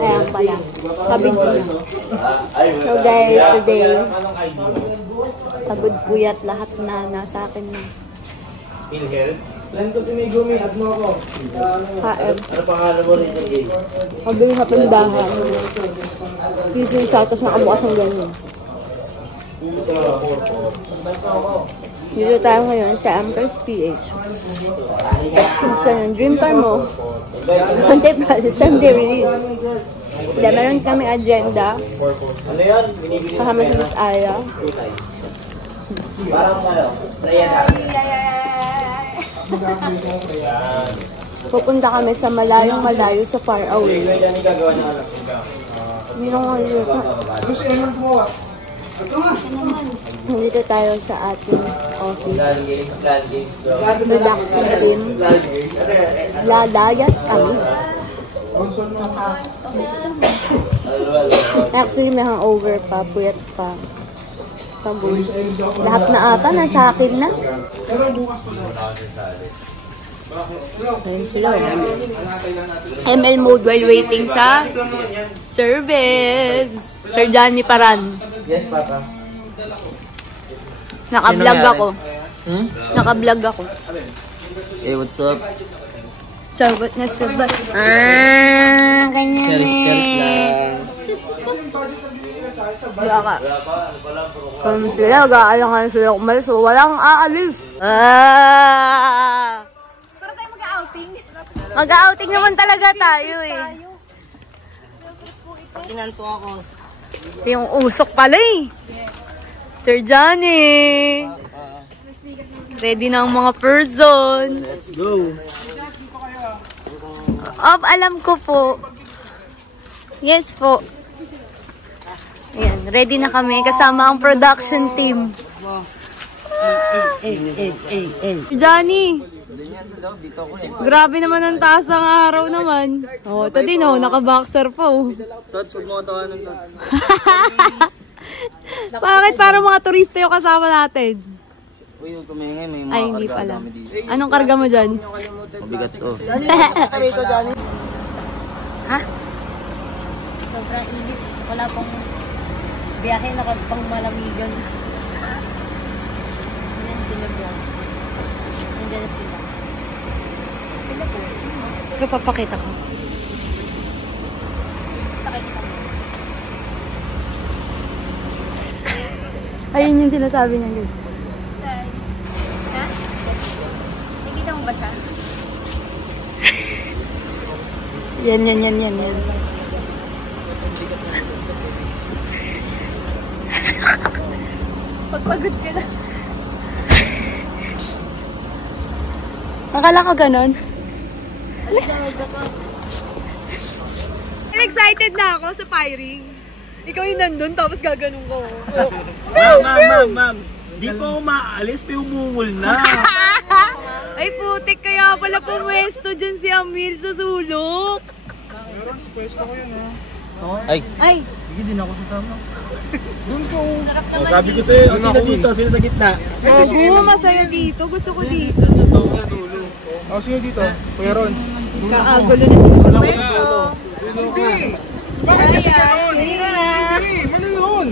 Ayan pala. Kabidyo na. So guys, today, pagod puyat lahat na nasa akin na. Plan ko si Megumi at mo ako. KM. Ano pangalan mo rin yung game? Sabi sa pandahan. Kising satos na kabukas ng ganyan. Dito tayo ngayon sa Empress PH. Gusto ng dream car mo. Sunday process, Sunday release. Hindi, meron kami agenda. Ano yan? Kasama si Miss Aya. Parang ano? Prayan. Pupunta kami sa malayong malayo sa far away. Hindi na nga yun. Nandito tayo sa ating office. Relaxing team. Lalayas kami. Actually, may hangover pa, puyat pa. Pagod. Lahat na ata, nasa akin na. Ayun sila. ML mode while waiting sa service. Sir Johnny Paran. Yes, Papa. Naka-vlog ako. Naka-vlog ako. Hey, what's up? Sabat na sabat. Ganyan lang. Wala ka. Kung sila, mag-aalangan sila kumalis. So, walang aalis. Para tayo mag-outing. Mag-outing naman talaga tayo eh. Tingnan po ako. Ito yung usok pala eh. Sir Johnny. Ready na ang mga person. Let's go. Alam ko po. Yes po. Ayan, ready na kami kasama ang production team. Johnny. Grabe naman ang taas ng araw naman. Oh, ito din oh, naka-boxer po. Tots, huwag mo katawanan, Tots. Bakit parang mga turista yung kasama natin? Uy, yung tumingin, may mga Ay, hindi karga pala. kami dito. Anong karga mo dyan? Mabigat to. Ha? Sobrang init. Wala pong biyahe na pang malamigan. Yan sila boss. Nandiyan sila. Sila boss. So, papakita ko. Sakit ka. Ayun yung sinasabi niya, guys. Ha? Nakikita mo ba siya? Yan. Pagpagod ka na. Akala ko ganon. Excited na ako sa firing. Ikaw yung nandun, tapos gaganon ko. Ma'am. Di pa umaalis, may umungol na. Ay putik, kaya pala pumwesto dyan si Amir sa sulok. Meron, pwesto ko yun ha. Ay, Hindi din ako sasama. Doon ko. oh, sabi ko sa'yo, sino dito? Sino sa gitna? Oo, masaya dito. Gusto ko dito. Oh, sino dito? Kuya Ron. Kaagulo na sila sa pwesto. Hindi! Bakit kasi gano'n? Hindi! Mali yun!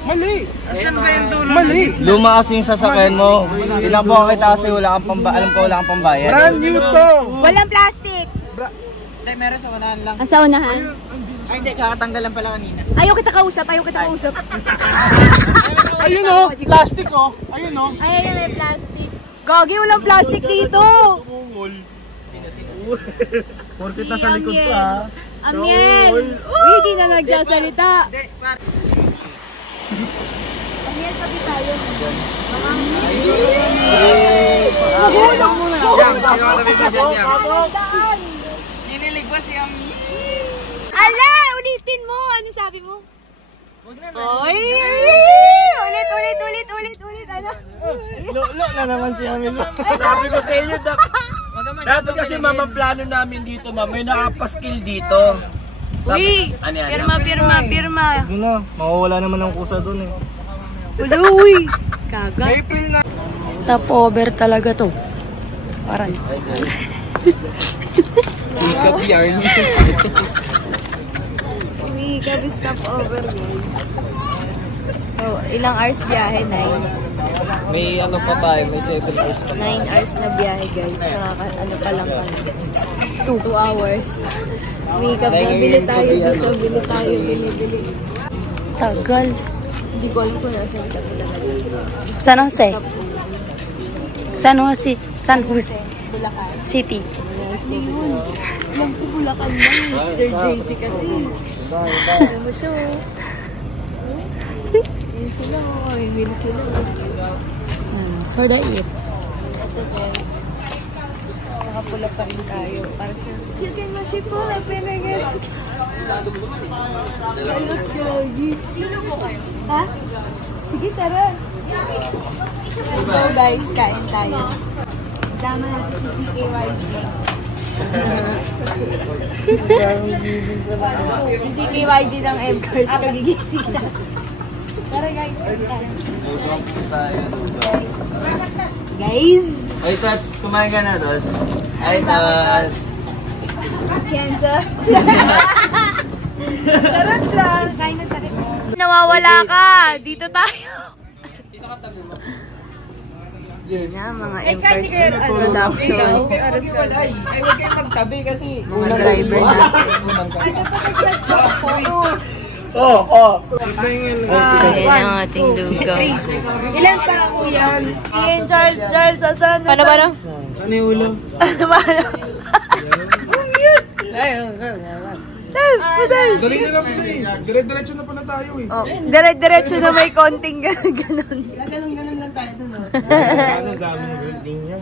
Mali! Asan ba yung dulo? Mali! Luma kasi yung sasakyan mo. Tinabuhan kita kasi wala kang alam ko wala kang pambayad. Brand new to! Walang plastic. Hindi, meron sa unahan lang. Sa unahan? Ay, hindi, kakatanggal lang pala kanina. Ayaw kita kausap. Ayun o! Plastic o! Ayun o! Ayun, may plastic. Gagi, walang plastic dito. Porkit na sa likod ko ha. Amiel! Uy, di na nagsasalita. Amiel, tabi tayo. Magulang mo na. Jam, sino ka tabi ba dyan, Jam? Daan. Kinilig ba si Ami? Ala, ulitin mo. Ano sabi mo? Huwag na. Oy! Ulit. Ano? Lo na naman si Amil. Sabi ko sa inyo, dapat kasi plano namin dito, ma'am. May nakapaskil dito. Uy! Ano yan? Pirma. Ano na, mawawala naman ang kusa doon eh. Uy! Kaga. April na. Stopover talaga to. Parang. Sikat yarn. Uwi kami stopover, guys. Oh, ilang hours biyahe? 9. May ano pa tayo, may 7 hours pa. 9 hours na biyahe, guys. Ano pa lang kami. 2 hours. Uwi kami, bili tayo dito. Bili tayo, bili. Tagal. Hindi ko alam kung nasa ito talaga. San Jose? San Jose? San Jose? Bulacan. City. Yun. Lang po Bulacan lang. Mr. JC kasi. Ano mo siya? Yun sila. Bibili sila. For the eat. Ito guys. Nakapula pa rin tayo. Para sa... You can match it pula pinagin. Alot gagi. Ha? Sige, tara. So guys, kain tayo. Dama natin si CKYG. Si CKYG ng M-Cars kagigising na. Tara guys, kain tayo. Guys! Ay, Tots, kumain ka na, Tots. Ay, Tots. Cancer. Charot lang. Kain na tayo. Nawawala ka. Dito tayo. Yan na, mga M-Cars na production. Ay, huwag kayo magtabi kasi Mga driver natin. Ayan ang ating lugaw. ilan pa kuya? Ian, Charles, asan? Paano? Ano yung ulam? Dali na lang pala eh. Dire-diretso na pala tayo eh. Oh, dire-diretso na may konting ganon. Ganun-ganun lang tayo dun oh. Ano sabi ng building niya?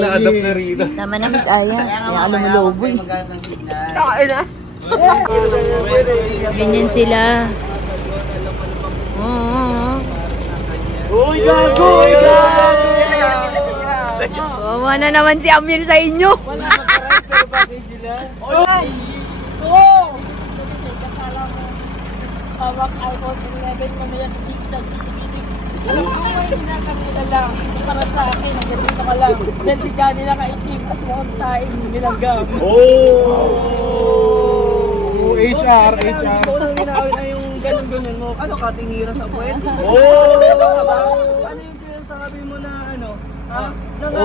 Na-adapt na rito. Tama na, Miss Aya. Kaya alam mo lobo eh. Ganyan sila. Uy, gago! Uy, gago! Bawa na naman si Amir sa inyo. Hawak iPhone 11 mamaya sa zigzag. Alam mo kung hindi na kanila lang. Para sa akin, nagandito ka lang. Dahil si Johnny nakaitim, tapos mukhang taing nilanggam. Oh, HR. So, nang ginawin na yung ganun-ganun mo, ano ka, tinira sa puwet? Ano yung sinasabi mo na ano? Ha? Ano?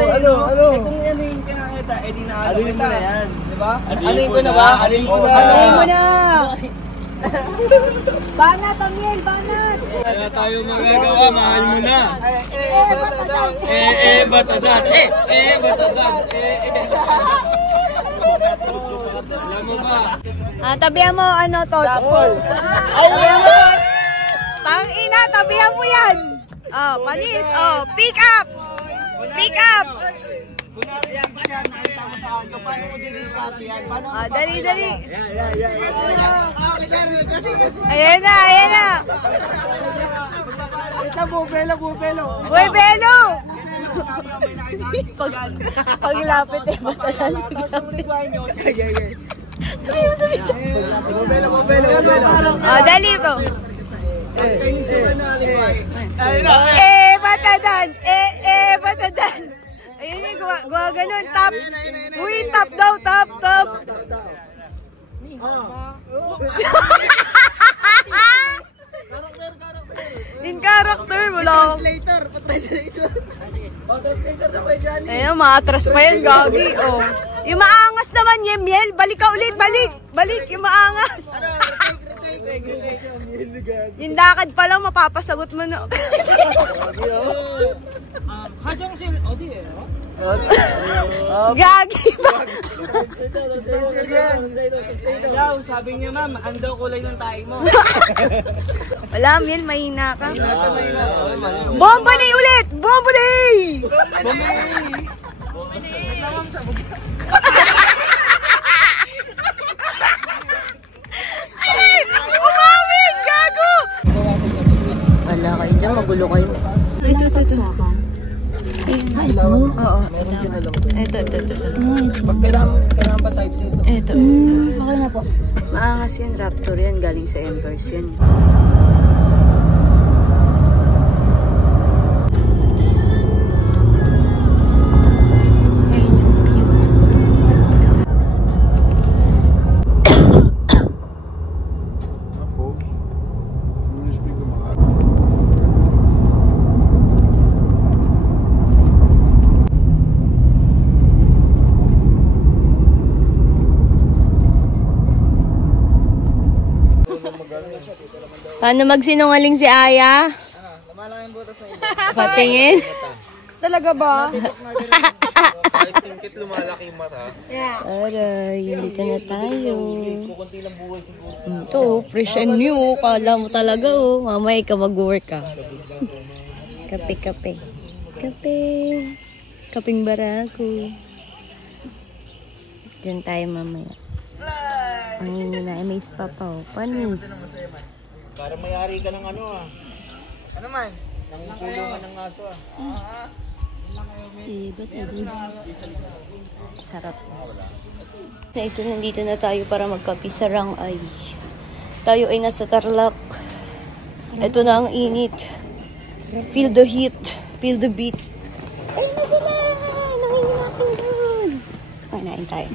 Eh kung ano yung kinakita, eh di naano Alin kita. mo na yan. Diba? Alin ko na ba? Alin ko na. Alay mo na. Banat, Amiel, banat. Wala tayo magagawa, mahal mo na. Batasan. Batadan. Batadan. Alam mo ba? Tabihan mo, ano, Tots? Tabihan mo. Pang-ina, tabihan mo yan. Oh, panis. Oh, pick up. Pick up. Kunwari yan pa siya, nakita mo sa audio. Paano mo diniscarte yan? Paano mo Dali. Yan. Ayan na. Ito, bubelo. Uy, Belo. Paglapit eh, basta siya. Bubelo. Dali, bro. Batadan. Batadan. Ayun yung gawa ganun. Top. Uy, top daw. Top. In character, wala akong... Translator na ba dyan? Ayun, maatras pa yan, gagi. Oh. Yung maangas naman, Yemiel. Balik ka ulit, balik. Yung maangas. Yung lakad pa lang, mapapasagot mo na. Hajang si Odi eh. Gagi ba? Daw, sabi niya ma'am, ang daw kulay ng tayo mo. Wala, Miel, mahina ka. Bomba day ulit! Bomba day! Ay! Umawit! Gago! Wala kayo dyan, magulo kayo. Ito. Ito. Oo. Ito. Pag kailangan ba type C ito? Ito. Okay na po. Maangas yan, Raptor yan. Galing sa M-Cars yan. Paano magsinungaling si Aya? Lumalaki yung butas na ito. Patingin? Talaga ba? Kahit singkit lumalaki yung mata. Aray, dito na tayo. Ito, fresh and new. Kala mo talaga, oh. Mamaya ka mag-work, ah. Kape. Kaping barako. Diyan tayo mamaya. Ang na, may spa pa, oh. Panis. Para mayari ka ng ano ah. Ano man? Nang kulungan ng aso ah. Sarap. Na ito, nandito na tayo para magkape sa Rangay. Tayo ay nasa Tarlac. Ito na ang init. Feel the heat. Feel the beat. Ayun na sila! Nangingin natin doon. Kanain tayo.